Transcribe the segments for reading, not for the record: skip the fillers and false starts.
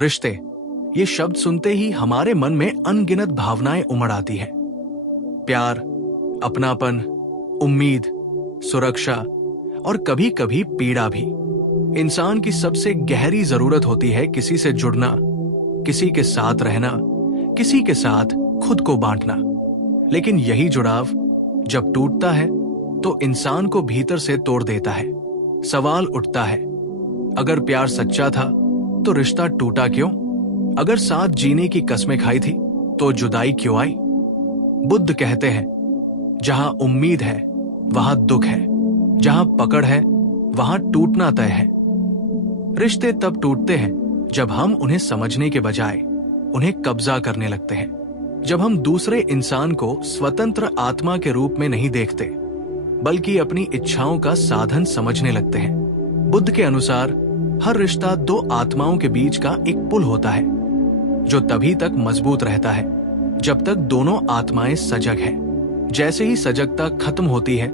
रिश्ते, ये शब्द सुनते ही हमारे मन में अनगिनत भावनाएं उमड़ आती हैं। प्यार, अपनापन, उम्मीद, सुरक्षा और कभी कभी पीड़ा भी। इंसान की सबसे गहरी जरूरत होती है किसी से जुड़ना, किसी के साथ रहना, किसी के साथ खुद को बांटना। लेकिन यही जुड़ाव जब टूटता है तो इंसान को भीतर से तोड़ देता है। सवाल उठता है, अगर प्यार सच्चा था तो रिश्ता टूटा क्यों? अगर साथ जीने की कस्में खाई थी तो जुदाई क्यों आई? बुद्ध कहते हैं, जहां उम्मीद है वहां दुख है, जहां पकड़ है वहां टूटना तय है। रिश्ते तब टूटते हैं जब हम उन्हें समझने के बजाय उन्हें कब्जा करने लगते हैं, जब हम दूसरे इंसान को स्वतंत्र आत्मा के रूप में नहीं देखते बल्कि अपनी इच्छाओं का साधन समझने लगते हैं। बुद्ध के अनुसार हर रिश्ता दो आत्माओं के बीच का एक पुल होता है जो तभी तक मजबूत रहता है जब तक दोनों आत्माएं सजग हैं। जैसे ही सजगता खत्म होती है,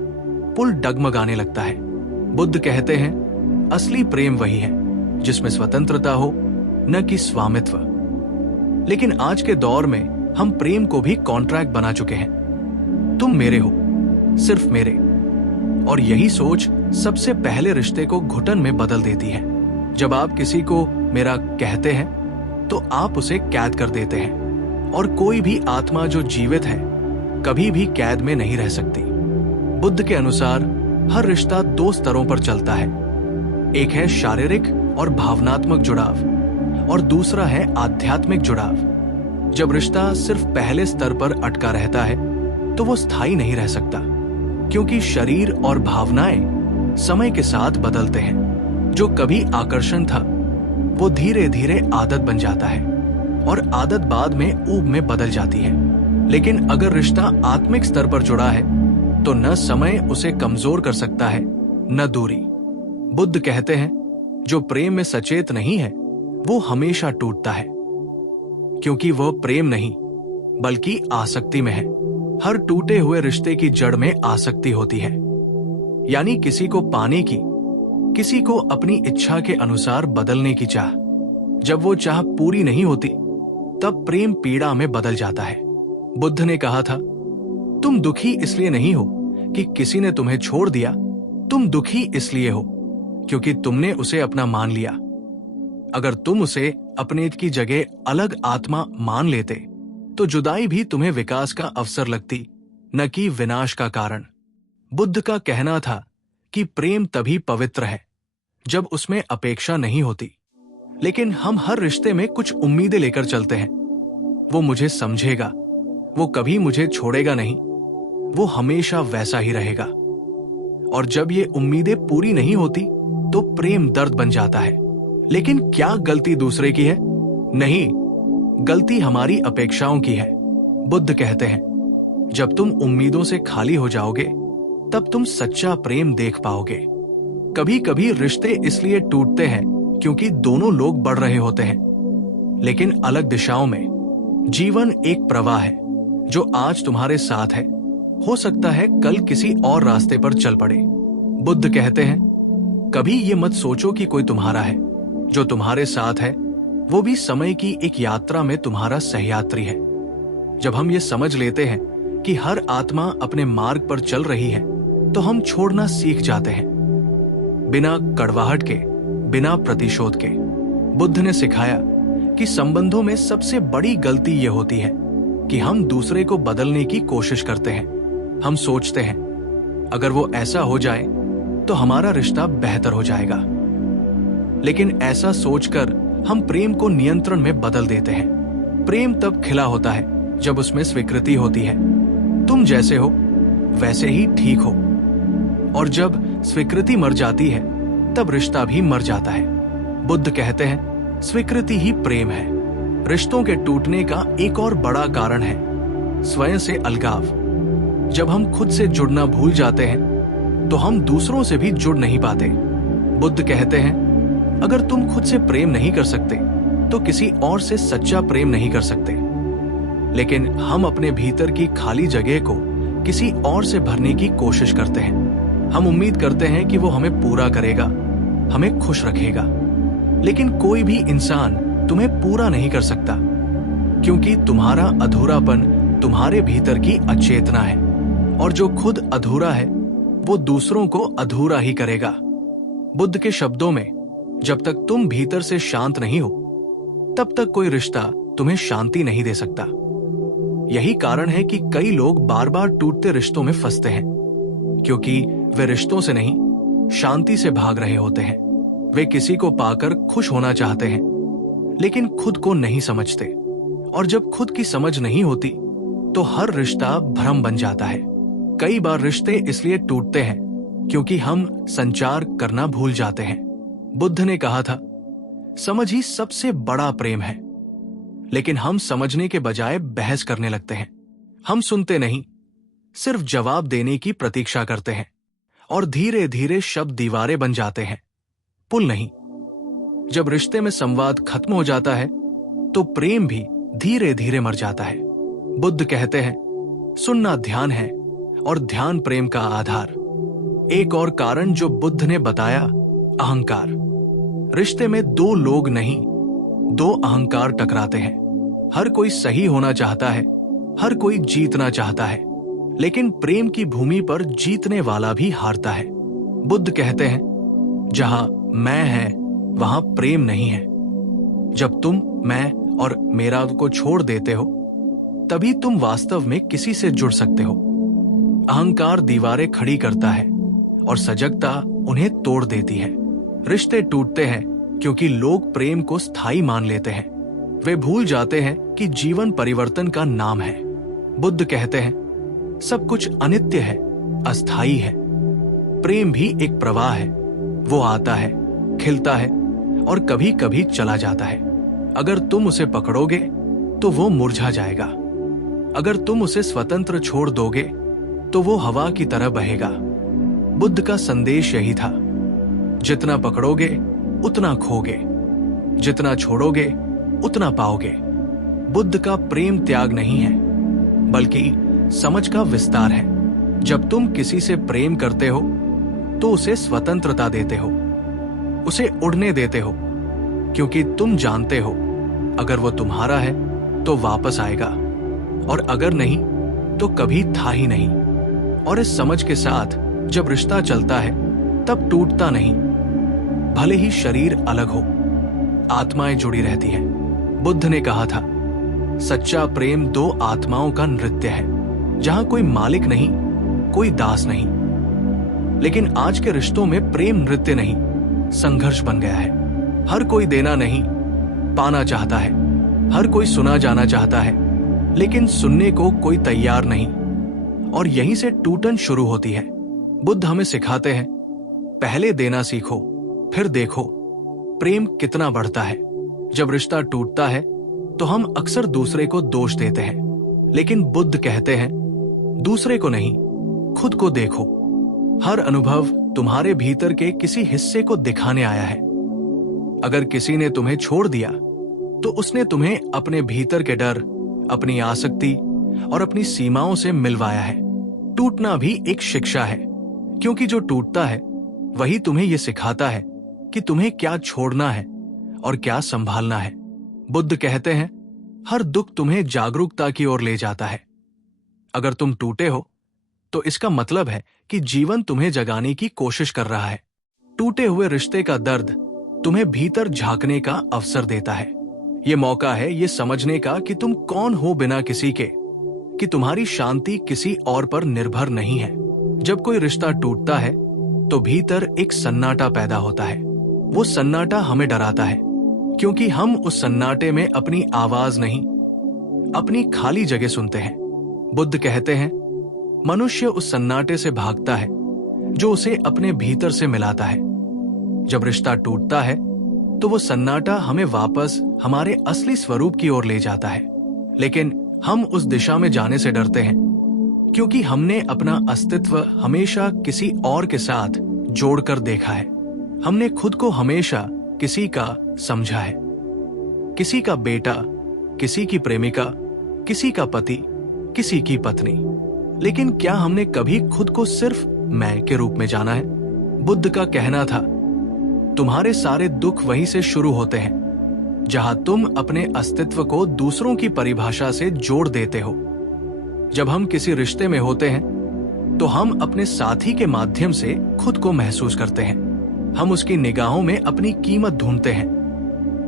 पुल डगमगाने लगता है। बुद्ध कहते हैं, असली प्रेम वही है जिसमें स्वतंत्रता हो, न कि स्वामित्व। लेकिन आज के दौर में हम प्रेम को भी कॉन्ट्रैक्ट बना चुके हैं। तुम मेरे हो, सिर्फ मेरे। और यही सोच सबसे पहले रिश्ते को घुटन में बदल देती है। जब आप किसी को मेरा कहते हैं तो आप उसे कैद कर देते हैं, और कोई भी आत्मा जो जीवित है कभी भी कैद में नहीं रह सकती। बुद्ध के अनुसार हर रिश्ता दो स्तरों पर चलता है। एक है शारीरिक और भावनात्मक जुड़ाव, और दूसरा है आध्यात्मिक जुड़ाव। जब रिश्ता सिर्फ पहले स्तर पर अटका रहता है तो वो स्थायी नहीं रह सकता, क्योंकि शरीर और भावनाएं समय के साथ बदलते हैं। जो कभी आकर्षण था वो धीरे धीरे आदत बन जाता है, और आदत बाद में ऊब में बदल जाती है। लेकिन अगर रिश्ता आत्मिक स्तर पर जुड़ा है तो न समय उसे कमजोर कर सकता है, न दूरी। बुद्ध कहते हैं, जो प्रेम में सचेत नहीं है वो हमेशा टूटता है, क्योंकि वह प्रेम नहीं बल्कि आसक्ति में है। हर टूटे हुए रिश्ते की जड़ में आसक्ति होती है, यानी किसी को पाने की, किसी को अपनी इच्छा के अनुसार बदलने की चाह। जब वो चाह पूरी नहीं होती तब प्रेम पीड़ा में बदल जाता है। बुद्ध ने कहा था, तुम दुखी इसलिए नहीं हो कि किसी ने तुम्हें छोड़ दिया, तुम दुखी इसलिए हो क्योंकि तुमने उसे अपना मान लिया। अगर तुम उसे अपने की जगह अलग आत्मा मान लेते तो जुदाई भी तुम्हें विकास का अवसर लगती, न कि विनाश का कारण। बुद्ध का कहना था कि प्रेम तभी पवित्र है जब उसमें अपेक्षा नहीं होती। लेकिन हम हर रिश्ते में कुछ उम्मीदें लेकर चलते हैं। वो मुझे समझेगा, वो कभी मुझे छोड़ेगा नहीं, वो हमेशा वैसा ही रहेगा। और जब ये उम्मीदें पूरी नहीं होती तो प्रेम दर्द बन जाता है। लेकिन क्या गलती दूसरे की है? नहीं, गलती हमारी अपेक्षाओं की है। बुद्ध कहते हैं, जब तुम उम्मीदों से खाली हो जाओगे तब तुम सच्चा प्रेम देख पाओगे। कभी कभी रिश्ते इसलिए टूटते हैं क्योंकि दोनों लोग बढ़ रहे होते हैं, लेकिन अलग दिशाओं में। जीवन एक प्रवाह है, जो आज तुम्हारे साथ है, हो सकता है कल किसी और रास्ते पर चल पड़े। बुद्ध कहते हैं, कभी ये मत सोचो कि कोई तुम्हारा है। जो तुम्हारे साथ है वो भी समय की एक यात्रा में तुम्हारा सहयात्री है। जब हम ये समझ लेते हैं कि हर आत्मा अपने मार्ग पर चल रही है तो हम छोड़ना सीख जाते हैं, बिना कड़वाहट के, बिना प्रतिशोध के। बुद्ध ने सिखाया कि संबंधों में सबसे बड़ी गलती यह होती है कि हम दूसरे को बदलने की कोशिश करते हैं। हम सोचते हैं, अगर वो ऐसा हो जाए तो हमारा रिश्ता बेहतर हो जाएगा। लेकिन ऐसा सोचकर हम प्रेम को नियंत्रण में बदल देते हैं। प्रेम तब खिला होता है जब उसमें स्वीकृति होती है, तुम जैसे हो वैसे ही ठीक हो। और जब स्वीकृति मर जाती है तब रिश्ता भी मर जाता है। बुद्ध कहते हैं, स्वीकृति ही प्रेम है। रिश्तों के टूटने का एक और बड़ा कारण है स्वयं से अलगाव। जब हम खुद से जुड़ना भूल जाते हैं तो हम दूसरों से भी जुड़ नहीं पाते। बुद्ध कहते हैं, अगर तुम खुद से प्रेम नहीं कर सकते तो किसी और से सच्चा प्रेम नहीं कर सकते। लेकिन हम अपने भीतर की खाली जगह को किसी और से भरने की कोशिश करते हैं। हम उम्मीद करते हैं कि वो हमें पूरा करेगा, हमें खुश रखेगा। लेकिन कोई भी इंसान तुम्हें पूरा नहीं कर सकता, क्योंकि तुम्हारा अधूरापन तुम्हारे भीतर की अचेतना है, और जो खुद अधूरा है वो दूसरों को अधूरा ही करेगा। बुद्ध के शब्दों में, जब तक तुम भीतर से शांत नहीं हो तब तक कोई रिश्ता तुम्हें शांति नहीं दे सकता। यही कारण है कि कई लोग बार बार टूटते रिश्तों में फंसते हैं, क्योंकि वे रिश्तों से नहीं, शांति से भाग रहे होते हैं। वे किसी को पाकर खुश होना चाहते हैं, लेकिन खुद को नहीं समझते, और जब खुद की समझ नहीं होती तो हर रिश्ता भ्रम बन जाता है। कई बार रिश्ते इसलिए टूटते हैं क्योंकि हम संचार करना भूल जाते हैं। बुद्ध ने कहा था, समझ ही सबसे बड़ा प्रेम है, लेकिन हम समझने के बजाय बहस करने लगते हैं। हम सुनते नहीं, सिर्फ जवाब देने की प्रतीक्षा करते हैं, और धीरे धीरे शब्द दीवारें बन जाते हैं, पुल नहीं। जब रिश्ते में संवाद खत्म हो जाता है तो प्रेम भी धीरे धीरे मर जाता है। बुद्ध कहते हैं, सुनना ध्यान है और ध्यान प्रेम का आधार। एक और कारण जो बुद्ध ने बताया, अहंकार। रिश्ते में दो लोग नहीं, दो अहंकार टकराते हैं। हर कोई सही होना चाहता है, हर कोई जीतना चाहता है, लेकिन प्रेम की भूमि पर जीतने वाला भी हारता है। बुद्ध कहते हैं, जहां मैं है वहां प्रेम नहीं है। जब तुम मैं और मेरा को छोड़ देते हो तभी तुम वास्तव में किसी से जुड़ सकते हो। अहंकार दीवारें खड़ी करता है और सजगता उन्हें तोड़ देती है। रिश्ते टूटते हैं क्योंकि लोग प्रेम को स्थायी मान लेते हैं। वे भूल जाते हैं कि जीवन परिवर्तन का नाम है। बुद्ध कहते हैं, सब कुछ अनित्य है, अस्थायी है। प्रेम भी एक प्रवाह है, वो आता है, खिलता है और कभी कभी चला जाता है। अगर तुम उसे पकड़ोगे तो वो मुरझा जाएगा। अगर तुम उसे स्वतंत्र छोड़ दोगे तो वो हवा की तरह बहेगा। बुद्ध का संदेश यही था, जितना पकड़ोगे उतना खोगे, जितना छोड़ोगे उतना पाओगे। बुद्ध का प्रेम त्याग नहीं है, बल्कि समझ का विस्तार है। जब तुम किसी से प्रेम करते हो तो उसे स्वतंत्रता देते हो, उसे उड़ने देते हो, क्योंकि तुम जानते हो अगर वो तुम्हारा है तो वापस आएगा, और अगर नहीं तो कभी था ही नहीं। और इस समझ के साथ जब रिश्ता चलता है तब टूटता नहीं। भले ही शरीर अलग हो, आत्माएं जुड़ी रहती हैं। बुद्ध ने कहा था, सच्चा प्रेम दो आत्माओं का नृत्य है, जहां कोई मालिक नहीं, कोई दास नहीं। लेकिन आज के रिश्तों में प्रेम नृत्य नहीं, संघर्ष बन गया है। हर कोई देना नहीं, पाना चाहता है। हर कोई सुना जाना चाहता है, लेकिन सुनने को कोई तैयार नहीं। और यहीं से टूटन शुरू होती है। बुद्ध हमें सिखाते हैं, पहले देना सीखो, फिर देखो प्रेम कितना बढ़ता है। जब रिश्ता टूटता है तो हम अक्सर दूसरे को दोष देते हैं, लेकिन बुद्ध कहते हैं, दूसरे को नहीं, खुद को देखो। हर अनुभव तुम्हारे भीतर के किसी हिस्से को दिखाने आया है। अगर किसी ने तुम्हें छोड़ दिया तो उसने तुम्हें अपने भीतर के डर, अपनी आसक्ति और अपनी सीमाओं से मिलवाया है। टूटना भी एक शिक्षा है, क्योंकि जो टूटता है वही तुम्हें यह सिखाता है कि तुम्हें क्या छोड़ना है और क्या संभालना है। बुद्ध कहते हैं, हर दुख तुम्हें जागरूकता की ओर ले जाता है। अगर तुम टूटे हो तो इसका मतलब है कि जीवन तुम्हें जगाने की कोशिश कर रहा है। टूटे हुए रिश्ते का दर्द तुम्हें भीतर झांकने का अवसर देता है। ये मौका है ये समझने का कि तुम कौन हो बिना किसी के, कि तुम्हारी शांति किसी और पर निर्भर नहीं है। जब कोई रिश्ता टूटता है तो भीतर एक सन्नाटा पैदा होता है। वो सन्नाटा हमें डराता है, क्योंकि हम उस सन्नाटे में अपनी आवाज नहीं, अपनी खाली जगह सुनते हैं। बुद्ध कहते हैं, मनुष्य उस सन्नाटे से भागता है जो उसे अपने भीतर से मिलाता है। जब रिश्ता टूटता है तो वो सन्नाटा हमें वापस हमारे असली स्वरूप की ओर ले जाता है, लेकिन हम उस दिशा में जाने से डरते हैं क्योंकि हमने अपना अस्तित्व हमेशा किसी और के साथ जोड़कर देखा है। हमने खुद को हमेशा किसी का समझा है, किसी का बेटा, किसी की प्रेमिका, किसी का पति, किसी की पत्नी। लेकिन क्या हमने कभी खुद को सिर्फ मैं के रूप में जाना है? बुद्ध का कहना था, तुम्हारे सारे दुख वहीं से शुरू होते हैं, जहां तुम अपने अस्तित्व को दूसरों की परिभाषा से जोड़ देते हो। जब हम किसी रिश्ते में होते हैं तो हम अपने साथी के माध्यम से खुद को महसूस करते हैं। हम उसकी निगाहों में अपनी कीमत ढूंढते हैं,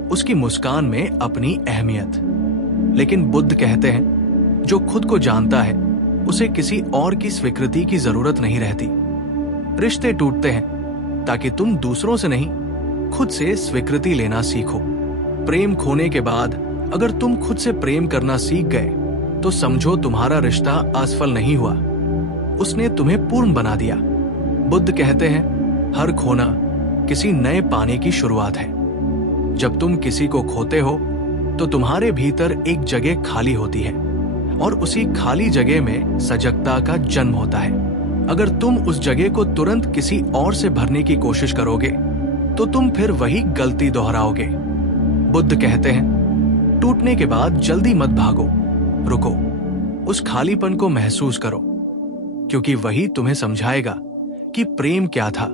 उसकी मुस्कान में अपनी अहमियत। लेकिन बुद्ध कहते हैं, जो खुद को जानता है उसे किसी और की स्वीकृति की जरूरत नहीं रहती। रिश्ते टूटते हैं ताकि तुम दूसरों से नहीं, खुद से स्वीकृति लेना सीखो। प्रेम खोने के बाद अगर तुम खुद से प्रेम करना सीख गए तो समझो तुम्हारा रिश्ता असफल नहीं हुआ, उसने तुम्हें पूर्ण बना दिया। बुद्ध कहते हैं, हर खोना किसी नए पाने की शुरुआत है। जब तुम किसी को खोते हो तो तुम्हारे भीतर एक जगह खाली होती है और उसी खाली जगह में सजगता का जन्म होता है। अगर तुम उस जगह को तुरंत किसी और से भरने की कोशिश करोगे तो तुम फिर वही गलती दोहराओगे। बुद्ध कहते हैं, टूटने के बाद जल्दी मत भागो, रुको, उस खालीपन को महसूस करो, क्योंकि वही तुम्हें समझाएगा कि प्रेम क्या था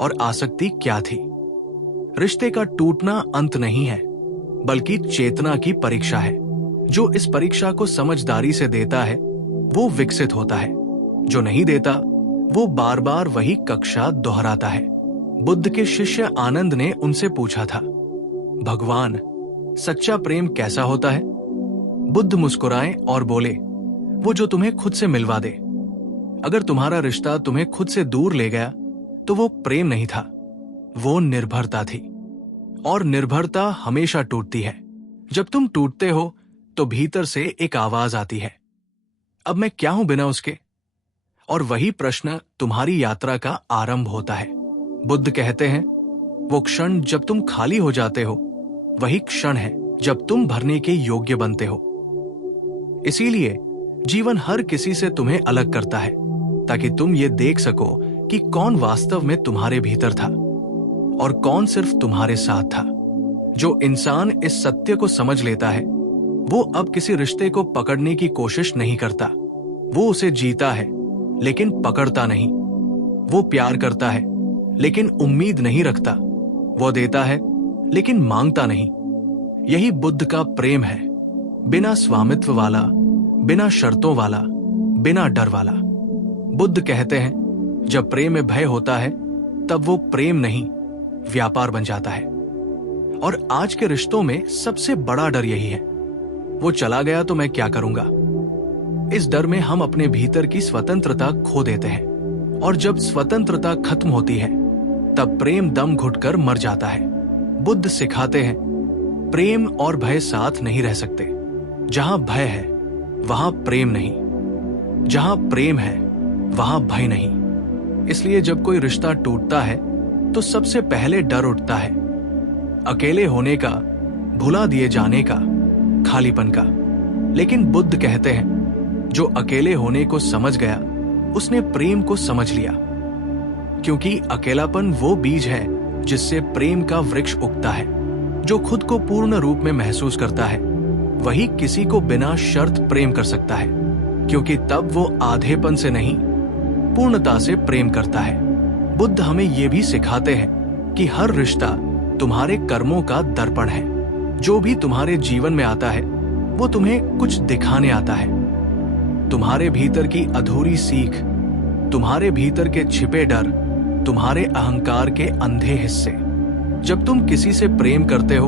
और आसक्ति क्या थी। रिश्ते का टूटना अंत नहीं है, बल्कि चेतना की परीक्षा है। जो इस परीक्षा को समझदारी से देता है वो विकसित होता है, जो नहीं देता वो बार बार वही कक्षा दोहराता है। बुद्ध के शिष्य आनंद ने उनसे पूछा था, भगवान, सच्चा प्रेम कैसा होता है? बुद्ध मुस्कुराए और बोले, वो जो तुम्हें खुद से मिलवा दे। अगर तुम्हारा रिश्ता तुम्हें खुद से दूर ले गया तो वो प्रेम नहीं था, वो निर्भरता थी। और निर्भरता हमेशा टूटती है। जब तुम टूटते हो तो भीतर से एक आवाज आती है, अब मैं क्या हूं बिना उसके? और वही प्रश्न तुम्हारी यात्रा का आरंभ होता है। बुद्ध कहते हैं, वो क्षण जब तुम खाली हो जाते हो वही क्षण है जब तुम भरने के योग्य बनते हो। इसीलिए जीवन हर किसी से तुम्हें अलग करता है, ताकि तुम ये देख सको कि कौन वास्तव में तुम्हारे भीतर था और कौन सिर्फ तुम्हारे साथ था। जो इंसान इस सत्य को समझ लेता है वो अब किसी रिश्ते को पकड़ने की कोशिश नहीं करता। वो उसे जीता है लेकिन पकड़ता नहीं। वो प्यार करता है लेकिन उम्मीद नहीं रखता। वो देता है लेकिन मांगता नहीं। यही बुद्ध का प्रेम है, बिना स्वामित्व वाला, बिना शर्तों वाला, बिना डर वाला। बुद्ध कहते हैं, जब प्रेम में भय होता है तब वो प्रेम नहीं, व्यापार बन जाता है। और आज के रिश्तों में सबसे बड़ा डर यही है, वो चला गया तो मैं क्या करूंगा। इस डर में हम अपने भीतर की स्वतंत्रता खो देते हैं, और जब स्वतंत्रता खत्म होती है तब प्रेम दम घुटकर मर जाता है। बुद्ध सिखाते हैं, प्रेम और भय साथ नहीं रह सकते। जहां भय है वहां प्रेम नहीं, जहां प्रेम है वहां भय नहीं। इसलिए जब कोई रिश्ता टूटता है तो सबसे पहले डर उठता है, अकेले होने का, भुला दिए जाने का, खालीपन का। लेकिन बुद्ध कहते हैं, जो अकेले होने को समझ गया उसने प्रेम को समझ लिया, क्योंकि अकेलापन वो बीज है जिससे प्रेम का वृक्ष उगता है। जो खुद को पूर्ण रूप में महसूस करता है वही किसी को बिना शर्त प्रेम कर सकता है, क्योंकि तब वो आधेपन से नहीं, पूर्णता से प्रेम करता है। बुद्ध हमें ये भी सिखाते हैं कि हर रिश्ता तुम्हारे कर्मों का दर्पण है। जो भी तुम्हारे जीवन में आता है वो तुम्हें कुछ दिखाने आता है। तुम्हारे भीतर की अधूरी सीख, तुम्हारे भीतर के छिपे डर, तुम्हारे अहंकार के अंधे हिस्से। जब तुम किसी से प्रेम करते हो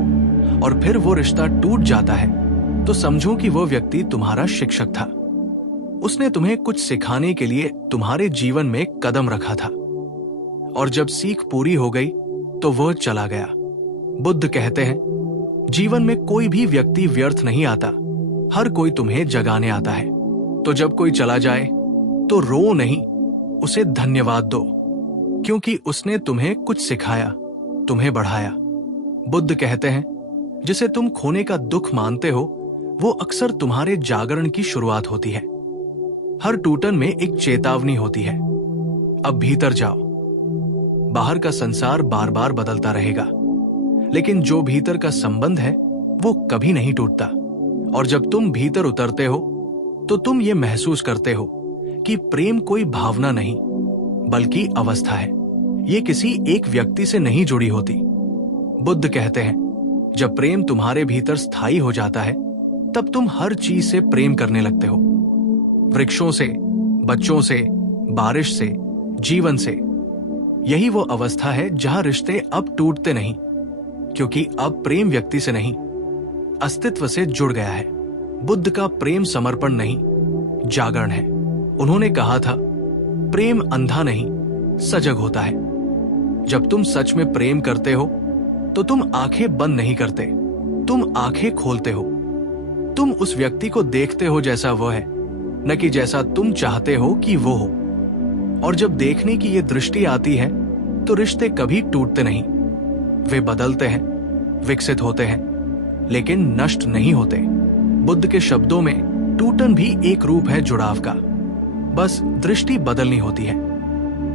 और फिर वो रिश्ता टूट जाता है तो समझो कि वो व्यक्ति तुम्हारा शिक्षक था। उसने तुम्हें कुछ सिखाने के लिए तुम्हारे जीवन में कदम रखा था, और जब सीख पूरी हो गई तो वह चला गया। बुद्ध कहते हैं, जीवन में कोई भी व्यक्ति व्यर्थ नहीं आता, हर कोई तुम्हें जगाने आता है। तो जब कोई चला जाए तो रो नहीं, उसे धन्यवाद दो, क्योंकि उसने तुम्हें कुछ सिखाया, तुम्हें बढ़ाया। बुद्ध कहते हैं, जिसे तुम खोने का दुख मानते हो वो अक्सर तुम्हारे जागरण की शुरुआत होती है। हर टूटन में एक चेतावनी होती है, अब भीतर जाओ। बाहर का संसार बार बार बदलता रहेगा, लेकिन जो भीतर का संबंध है वो कभी नहीं टूटता। और जब तुम भीतर उतरते हो तो तुम ये महसूस करते हो कि प्रेम कोई भावना नहीं बल्कि अवस्था है। ये किसी एक व्यक्ति से नहीं जुड़ी होती। बुद्ध कहते हैं, जब प्रेम तुम्हारे भीतर स्थायी हो जाता है तब तुम हर चीज से प्रेम करने लगते हो। वृक्षों से, बच्चों से, बारिश से, जीवन से। यही वो अवस्था है जहां रिश्ते अब टूटते नहीं, क्योंकि अब प्रेम व्यक्ति से नहीं, अस्तित्व से जुड़ गया है। बुद्ध का प्रेम समर्पण नहीं, जागरण है। उन्होंने कहा था, प्रेम अंधा नहीं, सजग होता है। जब तुम सच में प्रेम करते हो तो तुम आंखें बंद नहीं करते, तुम आंखें खोलते हो। तुम उस व्यक्ति को देखते हो जैसा वो है, न कि जैसा तुम चाहते हो कि वो हो। और जब देखने की ये दृष्टि आती है तो रिश्ते कभी टूटते नहीं। वे बदलते हैं, विकसित होते हैं, लेकिन नष्ट नहीं होते। बुद्ध के शब्दों में टूटन भी एक रूप है जुड़ाव का, बस दृष्टि बदलनी होती है।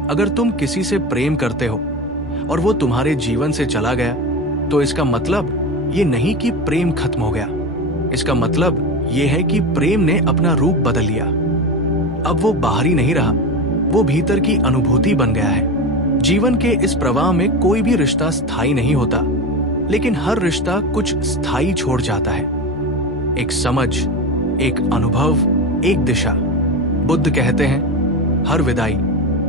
अगर तुम किसी से प्रेम करते हो और वो तुम्हारे जीवन से चला गया तो इसका मतलब ये नहीं कि प्रेम खत्म हो गया। इसका मतलब ये है कि प्रेम ने अपना रूप बदल लिया। अब वो बाहरी नहीं रहा, वो भीतर की अनुभूति बन गया है। जीवन के इस प्रवाह में कोई भी रिश्ता स्थायी नहीं होता, लेकिन हर रिश्ता कुछ स्थायी छोड़ जाता है। एक समझ, एक अनुभव, एक दिशा। बुद्ध कहते हैं, हर विदाई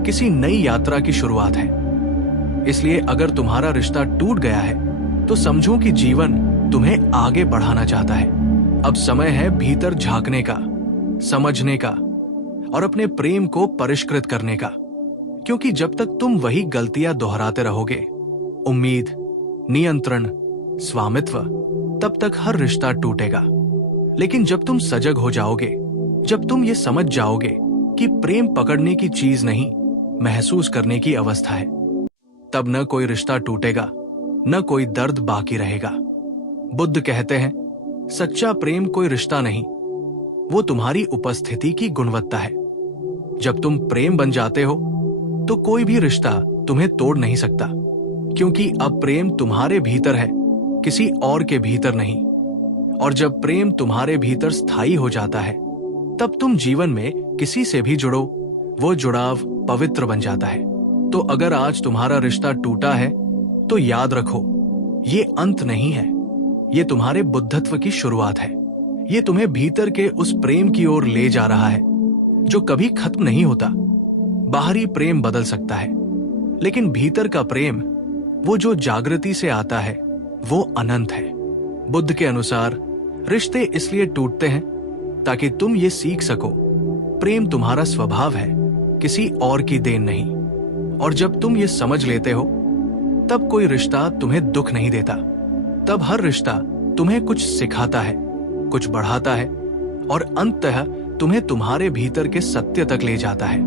किसी नई यात्रा की शुरुआत है। इसलिए अगर तुम्हारा रिश्ता टूट गया है तो समझो कि जीवन तुम्हें आगे बढ़ाना चाहता है। अब समय है भीतर झांकने का, समझने का और अपने प्रेम को परिष्कृत करने का। क्योंकि जब तक तुम वही गलतियां दोहराते रहोगे, उम्मीद, नियंत्रण, स्वामित्व, तब तक हर रिश्ता टूटेगा। लेकिन जब तुम सजग हो जाओगे, जब तुम ये समझ जाओगे कि प्रेम पकड़ने की चीज नहीं, महसूस करने की अवस्था है, तब न कोई रिश्ता टूटेगा, न कोई दर्द बाकी रहेगा। बुद्ध कहते हैं, सच्चा प्रेम कोई रिश्ता नहीं, वो तुम्हारी उपस्थिति की गुणवत्ता है। जब तुम प्रेम बन जाते हो तो कोई भी रिश्ता तुम्हें तोड़ नहीं सकता, क्योंकि अब प्रेम तुम्हारे भीतर है, किसी और के भीतर नहीं। और जब प्रेम तुम्हारे भीतर स्थायी हो जाता है तब तुम जीवन में किसी से भी जुड़ो, वो जुड़ाव पवित्र बन जाता है। तो अगर आज तुम्हारा रिश्ता टूटा है तो याद रखो, ये अंत नहीं है, ये तुम्हारे बुद्धत्व की शुरुआत है। ये तुम्हें भीतर के उस प्रेम की ओर ले जा रहा है जो कभी खत्म नहीं होता। बाहरी प्रेम बदल सकता है, लेकिन भीतर का प्रेम, वो जो जागृति से आता है, वो अनंत है। बुद्ध के अनुसार रिश्ते इसलिए टूटते हैं ताकि तुम ये सीख सको, प्रेम तुम्हारा स्वभाव है, किसी और की देन नहीं। और जब तुम ये समझ लेते हो तब कोई रिश्ता तुम्हें दुख नहीं देता। तब हर रिश्ता तुम्हें कुछ सिखाता है, कुछ बढ़ाता है और अंततः तुम्हें तुम्हारे भीतर के सत्य तक ले जाता है।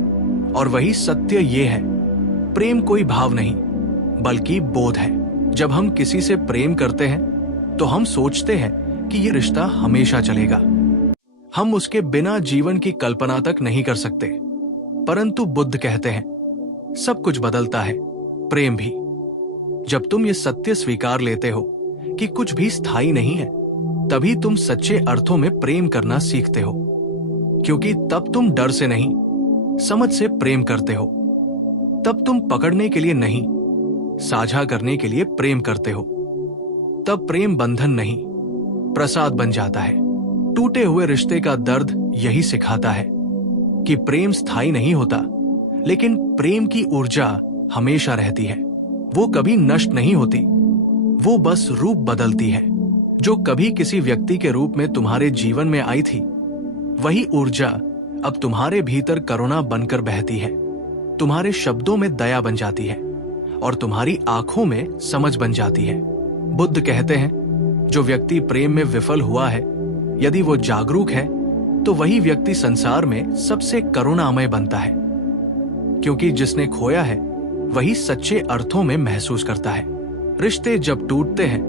और वही सत्य ये है, प्रेम कोई भाव नहीं बल्कि बोध है। जब हम किसी से प्रेम करते हैं तो हम सोचते हैं कि ये रिश्ता हमेशा चलेगा। हम उसके बिना जीवन की कल्पना तक नहीं कर सकते। परंतु बुद्ध कहते हैं, सब कुछ बदलता है, प्रेम भी। जब तुम ये सत्य स्वीकार लेते हो कि कुछ भी स्थायी नहीं है, तभी तुम सच्चे अर्थों में प्रेम करना सीखते हो। क्योंकि तब तुम डर से नहीं, समझ से प्रेम करते हो। तब तुम पकड़ने के लिए नहीं, साझा करने के लिए प्रेम करते हो। तब प्रेम बंधन नहीं, प्रसाद बन जाता है। टूटे हुए रिश्ते का दर्द यही सिखाता है कि प्रेम स्थायी नहीं होता, लेकिन प्रेम की ऊर्जा हमेशा रहती है। वो कभी नष्ट नहीं होती, वो बस रूप बदलती है। जो कभी किसी व्यक्ति के रूप में तुम्हारे जीवन में आई थी, वही ऊर्जा अब तुम्हारे भीतर करुणा बनकर बहती है, तुम्हारे शब्दों में दया बन जाती है और तुम्हारी आंखों में समझ बन जाती है। बुद्ध कहते हैं, जो व्यक्ति प्रेम में विफल हुआ है, यदि वो जागरूक है तो वही व्यक्ति संसार में सबसे करुणामय बनता है। क्योंकि जिसने खोया है वही सच्चे अर्थों में महसूस करता है। रिश्ते जब टूटते हैं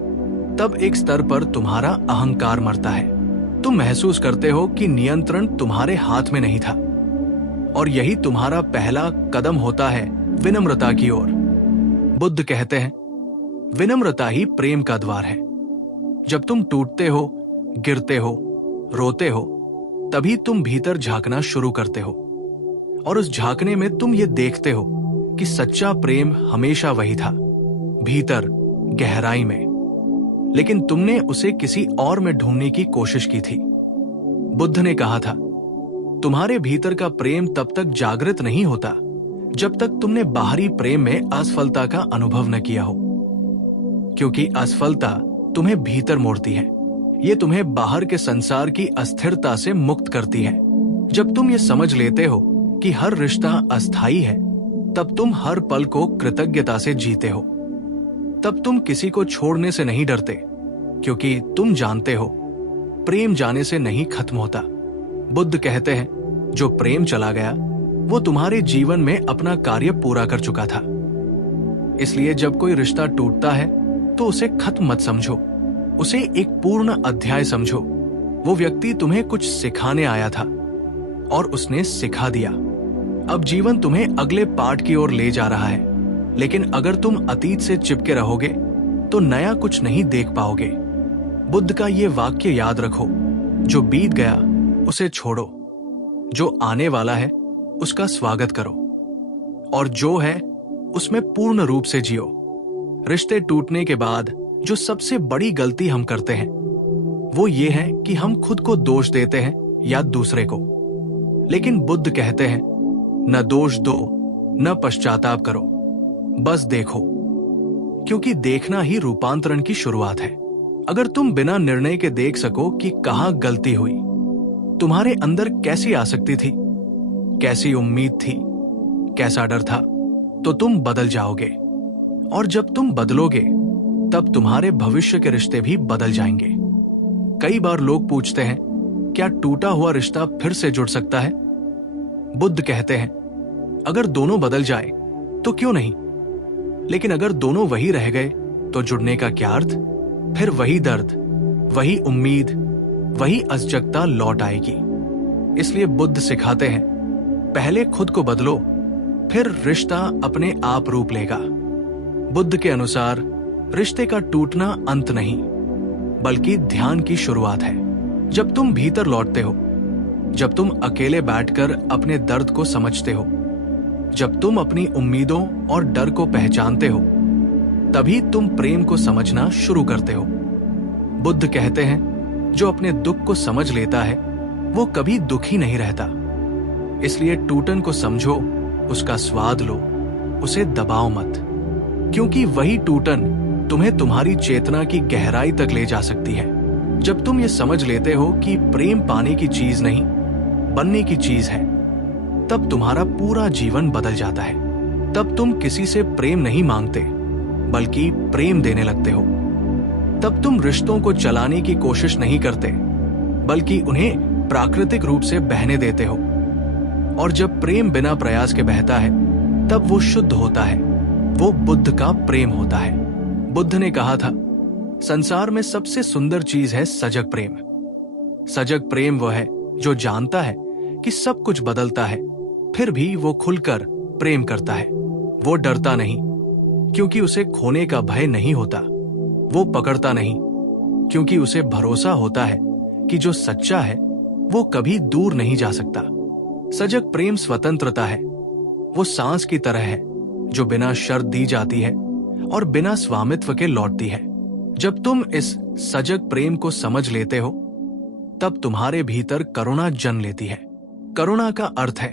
तब एक स्तर पर तुम्हारा अहंकार मरता है। तुम महसूस करते हो कि नियंत्रण तुम्हारे हाथ में नहीं था, और यही तुम्हारा पहला कदम होता है विनम्रता की ओर। बुद्ध कहते हैं, विनम्रता ही प्रेम का द्वार है। जब तुम टूटते हो, गिरते हो, रोते हो, तभी तुम भीतर झांकना शुरू करते हो। और उस झांकने में तुम ये देखते हो कि सच्चा प्रेम हमेशा वही था, भीतर, गहराई में। लेकिन तुमने उसे किसी और में ढूंढने की कोशिश की थी। बुद्ध ने कहा था, तुम्हारे भीतर का प्रेम तब तक जागृत नहीं होता जब तक तुमने बाहरी प्रेम में असफलता का अनुभव न किया हो, क्योंकि असफलता तुम्हें भीतर मोड़ती है। ये तुम्हें बाहर के संसार की अस्थिरता से मुक्त करती है। जब तुम ये समझ लेते हो कि हर रिश्ता अस्थायी है, तब तुम हर पल को कृतज्ञता से जीते हो। तब तुम किसी को छोड़ने से नहीं डरते, क्योंकि तुम जानते हो प्रेम जाने से नहीं खत्म होता। बुद्ध कहते हैं, जो प्रेम चला गया वो तुम्हारे जीवन में अपना कार्य पूरा कर चुका था। इसलिए जब कोई रिश्ता टूटता है तो उसे खत्म मत समझो, उसे एक पूर्ण अध्याय समझो। वो व्यक्ति तुम्हें कुछ सिखाने आया था और उसने सिखा दिया। अब जीवन तुम्हें अगले पाठ की ओर ले जा रहा है, लेकिन अगर तुम अतीत से चिपके रहोगे तो नया कुछ नहीं देख पाओगे। बुद्ध का ये वाक्य याद रखो, जो बीत गया उसे छोड़ो, जो आने वाला है उसका स्वागत करो, और जो है उसमें पूर्ण रूप से जियो। रिश्ते टूटने के बाद जो सबसे बड़ी गलती हम करते हैं वो ये है कि हम खुद को दोष देते हैं या दूसरे को। लेकिन बुद्ध कहते हैं, न दोष दो, न पश्चाताप करो, बस देखो, क्योंकि देखना ही रूपांतरण की शुरुआत है। अगर तुम बिना निर्णय के देख सको कि कहां गलती हुई, तुम्हारे अंदर कैसी आसक्ति थी, कैसी उम्मीद थी, कैसा डर था, तो तुम बदल जाओगे। और जब तुम बदलोगे तब तुम्हारे भविष्य के रिश्ते भी बदल जाएंगे। कई बार लोग पूछते हैं, क्या टूटा हुआ रिश्ता फिर से जुड़ सकता है? बुद्ध कहते हैं, अगर दोनों बदल जाए तो क्यों नहीं, लेकिन अगर दोनों वही रह गए तो जुड़ने का क्या अर्थ? फिर वही दर्द, वही उम्मीद, वही असजगता लौट आएगी। इसलिए बुद्ध सिखाते हैं, पहले खुद को बदलो, फिर रिश्ता अपने आप रूप लेगा। बुद्ध के अनुसार रिश्ते का टूटना अंत नहीं, बल्कि ध्यान की शुरुआत है। जब तुम भीतर लौटते हो, जब तुम अकेले बैठकर अपने दर्द को समझते हो, जब तुम अपनी उम्मीदों और डर को पहचानते हो, तभी तुम प्रेम को समझना शुरू करते हो। बुद्ध कहते हैं, जो अपने दुख को समझ लेता है वो कभी दुखी नहीं रहता। इसलिए टूटन को समझो, उसका स्वाद लो, उसे दबाओ मत, क्योंकि वही टूटन तुम्हें तुम्हारी चेतना की गहराई तक ले जा सकती है। जब तुम ये समझ लेते हो कि प्रेम पाने की चीज नहीं, बनने की चीज है, तब तुम्हारा पूरा जीवन बदल जाता है। तब तुम किसी से प्रेम नहीं मांगते, बल्कि प्रेम देने लगते हो। तब तुम रिश्तों को चलाने की कोशिश नहीं करते, बल्कि उन्हें प्राकृतिक रूप से बहने देते हो। और जब प्रेम बिना प्रयास के बहता है, तब वो शुद्ध होता है, वो बुद्ध का प्रेम होता है। बुद्ध ने कहा था, संसार में सबसे सुंदर चीज है सजग प्रेम। सजग प्रेम वो है जो जानता है कि सब कुछ बदलता है, फिर भी वो खुलकर प्रेम करता है। वो डरता नहीं, क्योंकि उसे खोने का भय नहीं होता। वो पकड़ता नहीं, क्योंकि उसे भरोसा होता है कि जो सच्चा है वो कभी दूर नहीं जा सकता। सजग प्रेम स्वतंत्रता है। वो सांस की तरह है जो बिना शर्त दी जाती है और बिना स्वामित्व के लौटती है। जब तुम इस सजग प्रेम को समझ लेते हो, तब तुम्हारे भीतर करुणा जन्म लेती है। करुणा का अर्थ है,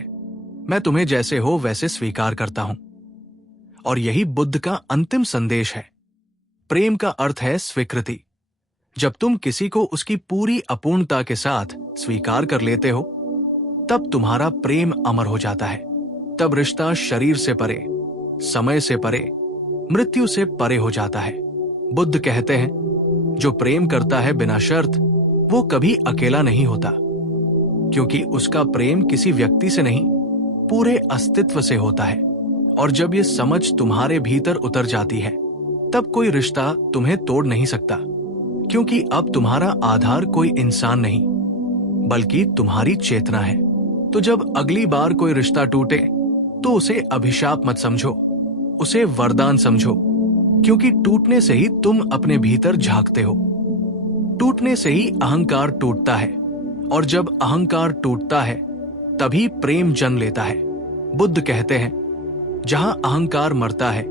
मैं तुम्हें जैसे हो वैसे स्वीकार करता हूं। और यही बुद्ध का अंतिम संदेश है। प्रेम का अर्थ है स्वीकृति। जब तुम किसी को उसकी पूरी अपूर्णता के साथ स्वीकार कर लेते हो, तब तुम्हारा प्रेम अमर हो जाता है। तब रिश्ता शरीर से परे, समय से परे, मृत्यु से परे हो जाता है। बुद्ध कहते हैं, जो प्रेम करता है बिना शर्त, वो कभी अकेला नहीं होता, क्योंकि उसका प्रेम किसी व्यक्ति से नहीं, पूरे अस्तित्व से होता है। और जब ये समझ तुम्हारे भीतर उतर जाती है, तब कोई रिश्ता तुम्हें तोड़ नहीं सकता, क्योंकि अब तुम्हारा आधार कोई इंसान नहीं, बल्कि तुम्हारी चेतना है। तो जब अगली बार कोई रिश्ता टूटे, तो उसे अभिशाप मत समझो, उसे वरदान समझो, क्योंकि टूटने से ही तुम अपने भीतर झांकते हो। टूटने से ही अहंकार टूटता है, और जब अहंकार टूटता है, तभी प्रेम जन्म लेता है। बुद्ध कहते हैं, जहां अहंकार मरता है,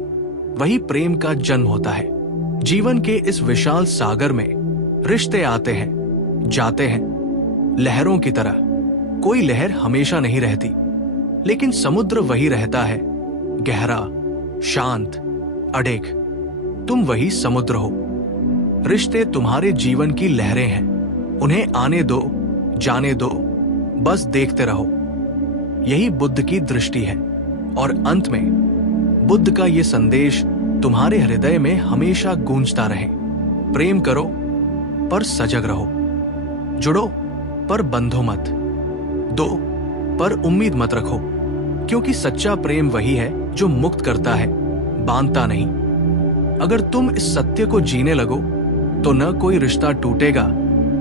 वही प्रेम का जन्म होता है। जीवन के इस विशाल सागर में रिश्ते आते हैं, जाते हैं, लहरों की तरह। कोई लहर हमेशा नहीं रहती, लेकिन समुद्र वही रहता है, गहरा, शांत, अडिग। तुम वही समुद्र हो। रिश्ते तुम्हारे जीवन की लहरें हैं। उन्हें आने दो, जाने दो, बस देखते रहो। यही बुद्ध की दृष्टि है। और अंत में बुद्ध का ये संदेश तुम्हारे हृदय में हमेशा गूंजता रहे। प्रेम करो पर सजग रहो। जुड़ो पर बंधो मत। दो पर उम्मीद मत रखो, क्योंकि सच्चा प्रेम वही है जो मुक्त करता है, बांधता नहीं। अगर तुम इस सत्य को जीने लगो तो न कोई रिश्ता टूटेगा,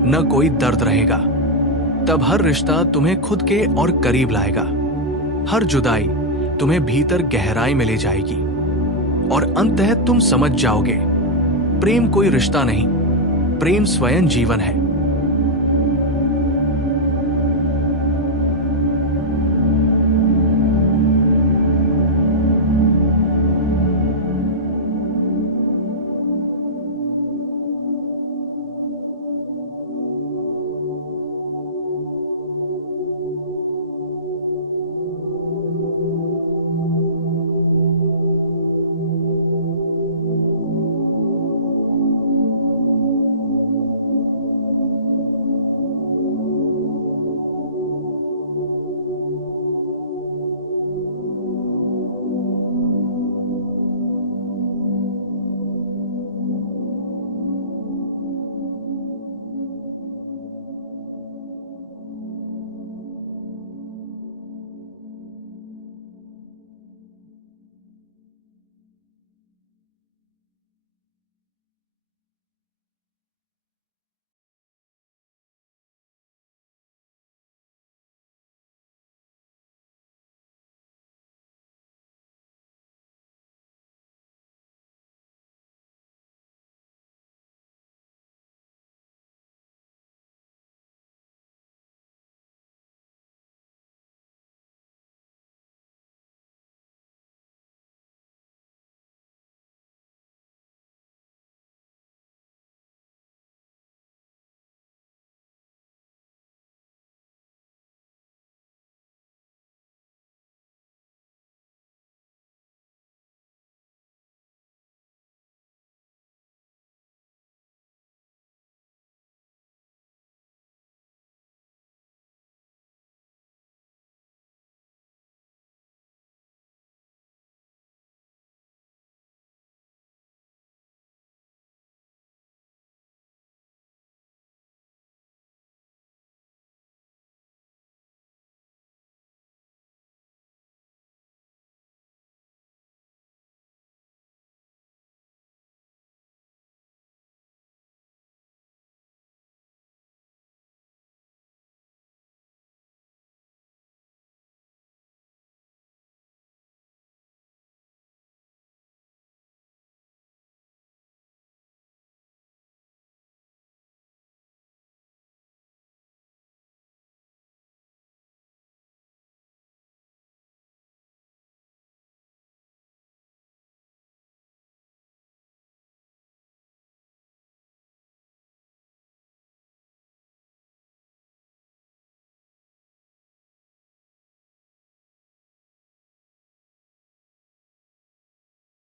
न कोई दर्द रहेगा। तब हर रिश्ता तुम्हें खुद के और करीब लाएगा। हर जुदाई तुम्हें भीतर गहराई में ले जाएगी और अंततः तुम समझ जाओगे, प्रेम कोई रिश्ता नहीं, प्रेम स्वयं जीवन है।